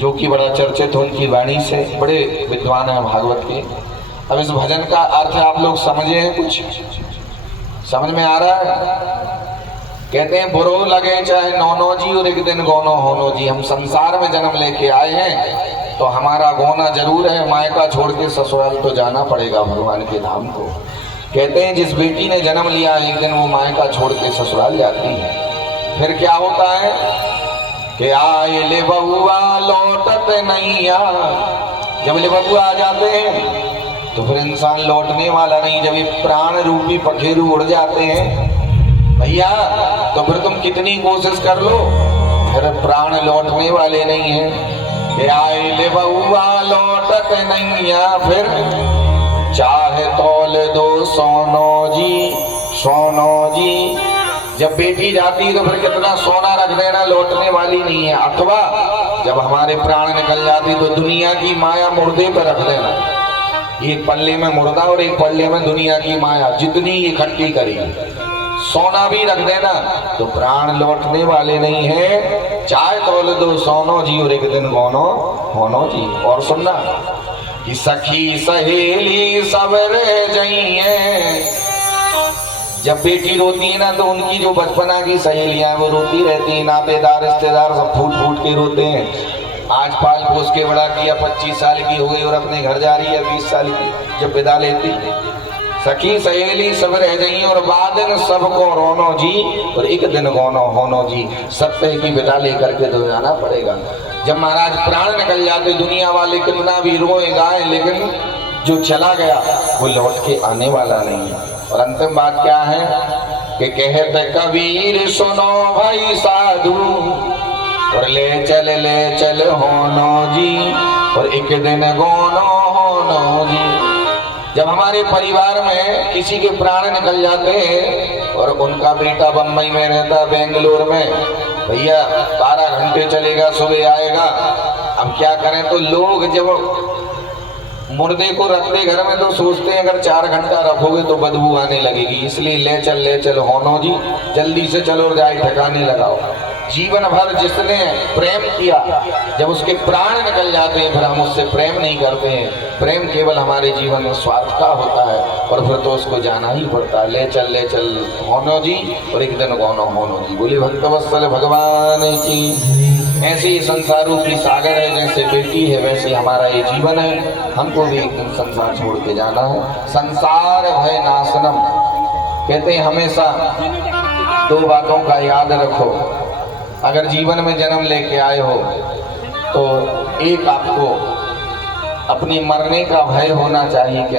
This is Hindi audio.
जो कि बड़ा चर्चित है उनकी वाणी से, बड़े विद्वान हैं भागवत के। अब इस भजन का अर्थ आप लोग समझे हैं? कुछ समझ में आ रहा है? कहते हैं बुरो लगे चाहे नौनो जी और एक दिन गौनो होनो जी। हम संसार में जन्म लेके आए हैं तो हमारा गोना जरूर है, मायका छोड़ के ससुराल तो जाना पड़ेगा भगवान के धाम को। कहते हैं जिस बेटी ने जन्म लिया एक दिन वो मायका छोड़ के ससुराल जाती है। फिर क्या होता है कि आए ले बहुआ लौटत नहीं आ। जब ले बहुआ आ जाते हैं तो फिर इंसान लौटने वाला नहीं। जब ये प्राण रूपी पखेरु उड़ जाते हैं भैया तो फिर तुम कितनी कोशिश कर लो, फिर प्राण लौटने वाले नहीं है। आए ले बहुआ लौटत नहीं आ, फिर चाहे तौल दो सोनो जी सोनो जी। जब बेटी जाती तो फिर कितना सोना रख देना, लौटने वाली नहीं है। अथवा जब हमारे प्राण निकल जाती तो दुनिया की माया मुर्दे पर रख देना। एक पल्ले में मुर्दा और एक पल्ले में दुनिया की माया, जितनी इकट्ठी करी सोना भी रख देना तो प्राण लौटने वाले नहीं है। चाहे तौल दो सोनो जी और एक दिन गौनो होनो जी। और सुनना कि सखी सहेली सब रह जाइए। जब बेटी रोती है ना तो उनकी जो बचपना की सहेलियां वो रोती रहती हैं, नातेदार रिश्तेदार सब फूट फूट के रोते हैं। आज पाल पोस के बड़ा किया, 25 साल की हो गई और अपने घर जा रही है 20 साल की। जब विदा लेती सखी सहेली सब रह जाइए और बादन सबको रोनो जी और एक दिन गौनो होनो जी। सत्य की विदा लेकर के तो जाना पड़ेगा। जब महाराज प्राण निकल जाते दुनिया वाले कितना भी रोए गाए, लेकिन जो चला गया वो लौट के आने वाला नहीं है। और अंतिम बात क्या है कि कहते कबीर सुनो भाई साधु और ले चल होनो जी और एक दिन गौनो होनो जी। जब हमारे परिवार में किसी के प्राण निकल जाते हैं और उनका बेटा बम्बई में रहता, बेंगलोर में, भैया 12 घंटे चलेगा, सुबह आएगा। अब क्या करें तो लोग जब मुर्दे को रखते घर में तो सोचते हैं अगर 4 घंटा रखोगे तो बदबू आने लगेगी, इसलिए ले चल होनो जी, जल्दी से चलो जाए ठिकाने लगाओ। जीवन भर जिसने प्रेम किया जब उसके प्राण निकल जाते हैं फिर हम उससे प्रेम नहीं करते हैं। प्रेम केवल हमारे जीवन में स्वार्थ का होता है और फिर तो उसको जाना ही पड़ता है। ले चल होनो जी और एक दिन गौनो होनो जी। बोले भक्तवत्सल भगवान की। ऐसे ही संसार रूपी सागर है, जैसे बेटी है वैसे हमारा ये जीवन है। हमको भी एक दिन संसार छोड़ के जाना है। संसार भय नाशनम। कहते हैं हमेशा 2 बातों का याद रखो अगर जीवन में जन्म लेके आए हो तो। एक आपको अपनी मरने का भय होना चाहिए कि